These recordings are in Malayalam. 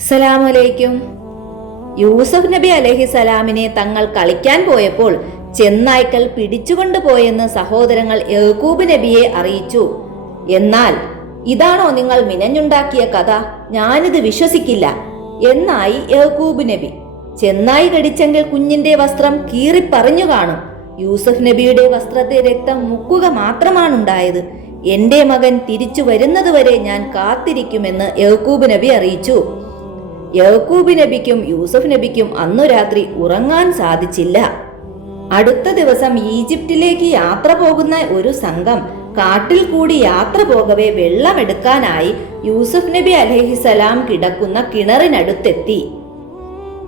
അസ്സലാമലൈക്കും. യൂസഫ് നബി അലൈഹിസലാമിനെ തങ്ങൾ കളിക്കാൻ പോയപ്പോൾ ചെന്നായ്ക്കൾ പിടിച്ചുകൊണ്ടുപോയെന്ന് സഹോദരങ്ങൾ യാക്കൂബ് നബിയെ അറിയിച്ചു. എന്നാൽ ഇതാണോ നിങ്ങൾ മിനഞ്ഞുണ്ടാക്കിയ കഥ? ഞാനിത് വിശ്വസിക്കില്ല എന്നായി യാക്കൂബ് നബി. ചെന്നായി കടിച്ചെങ്കിൽ കുഞ്ഞിന്റെ വസ്ത്രം കീറിപ്പറിഞ്ഞു കാണും. യൂസഫ് നബിയുടെ വസ്ത്രത്തെ രക്തം മുക്കുക മാത്രമാണുണ്ടായത്. എന്റെ മകൻ തിരിച്ചു വരുന്നതുവരെ ഞാൻ കാത്തിരിക്കുമെന്ന് യാക്കൂബ് നബി അറിയിച്ചു. യാക്കൂബ് നബിക്കും യൂസഫ് നബിക്കും അന്നു രാത്രി ഉറങ്ങാൻ സാധിച്ചില്ല. അടുത്ത ദിവസം ഈജിപ്തിലേക്ക് യാത്ര പോകുന്ന ഒരു സംഘം കാട്ടിൽ കൂടി യാത്ര പോകവെ വെള്ളമെടുക്കാനായി യൂസഫ് നബി അലൈഹിസലാം കിടക്കുന്ന കിണറിനടുത്തെത്തി.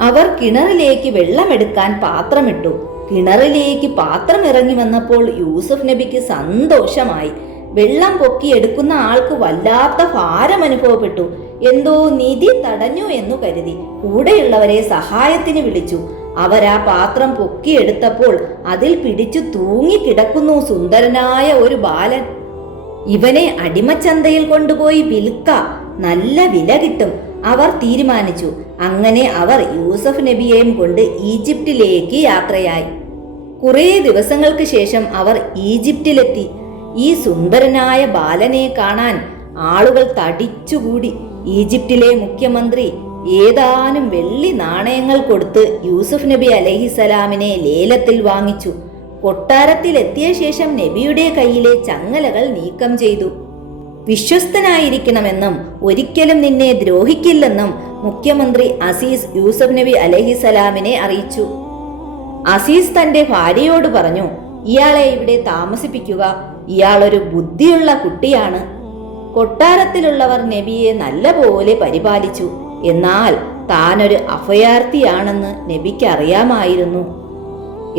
അവർ കിണറിലേക്ക് വെള്ളമെടുക്കാൻ പാത്രമിട്ടു. കിണറിലേക്ക് പാത്രം ഇറങ്ങി വന്നപ്പോൾ യൂസഫ് നബിക്ക് സന്തോഷമായി. വെള്ളം പൊക്കിയെടുക്കുന്ന ആൾക്ക് വല്ലാത്ത ഭാരം അനുഭവപ്പെട്ടു. എന്തോ നിധി തടഞ്ഞു എന്നു കരുതി കൂടെയുള്ളവരെ സഹായത്തിന് വിളിച്ചു. അവരാ പാത്രം പൊക്കിയെടുത്തപ്പോൾ അതിൽ പിടിച്ചു തൂങ്ങിക്കിടക്കുന്നു സുന്ദരനായ ഒരു ബാലൻ. ഇവനെ അടിമച്ചന്തയിൽ കൊണ്ടുപോയി വിൽക്കാം, നല്ല വില കിട്ടും അവർ തീരുമാനിച്ചു. അങ്ങനെ അവർ യൂസഫ് നബിയെയും കൊണ്ട് ഈജിപ്തിലേക്ക് യാത്രയായി. കുറേ ദിവസങ്ങൾക്ക് ശേഷം അവർ ഈജിപ്തിലെത്തി. ഈ സുന്ദരനായ ബാലനെ കാണാൻ ആളുകൾ തടിച്ചുകൂടി. ഈജിപ്തിലെ മുഖ്യമന്ത്രി ഏതാനും വെള്ളി നാണയങ്ങൾ കൊടുത്ത് യൂസഫ് നബി അലൈഹിസലാമിനെ ലേലത്തിൽ വാങ്ങിച്ചു. കൊട്ടാരത്തിലെത്തിയ ശേഷം നബിയുടെ കയ്യിലെ ചങ്ങലകൾ നീക്കം ചെയ്തു. വിശ്വസ്തനായിരിക്കണമെന്നും ഒരിക്കലും നിന്നെ ദ്രോഹിക്കില്ലെന്നും മുഖ്യമന്ത്രി അസീസ് യൂസഫ് നബി അലൈഹിസലാമിനെ അറിയിച്ചു. അസീസ് തന്റെ ഭാര്യയോട് പറഞ്ഞു, ഇയാളെ ഇവിടെ താമസിപ്പിക്കുക. ഇയാളൊരു ബുദ്ധിയുള്ള കുട്ടിയാണ്. കൊട്ടാരത്തിലുള്ളവർ നബിയെ നല്ലപോലെ പരിപാലിച്ചു. എന്നാൽ താനൊരു അഭയാർത്ഥിയാണെന്ന് നബിക്ക് അറിയാമായിരുന്നു.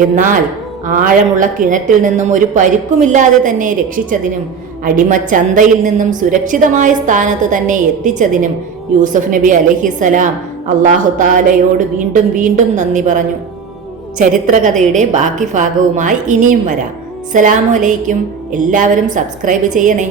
എന്നാൽ ആഴമുള്ള കിണറ്റിൽ നിന്നും ഒരു പരിക്കുമില്ലാതെ തന്നെ രക്ഷിച്ചതിനും അടിമച്ചന്തയിൽ നിന്നും സുരക്ഷിതമായ സ്ഥാനത്ത് തന്നെ എത്തിച്ചതിനും യൂസഫ് നബി അലൈഹിസലാം അല്ലാഹു തആലയോട് വീണ്ടും വീണ്ടും നന്ദി പറഞ്ഞു. ചരിത്രകഥയുടെ ബാക്കി ഭാഗവുമായി ഇനിയും വരാം. അസ്സലാമു അലൈക്കും. എല്ലാവരും സബ്സ്ക്രൈബ് ചെയ്യണേ.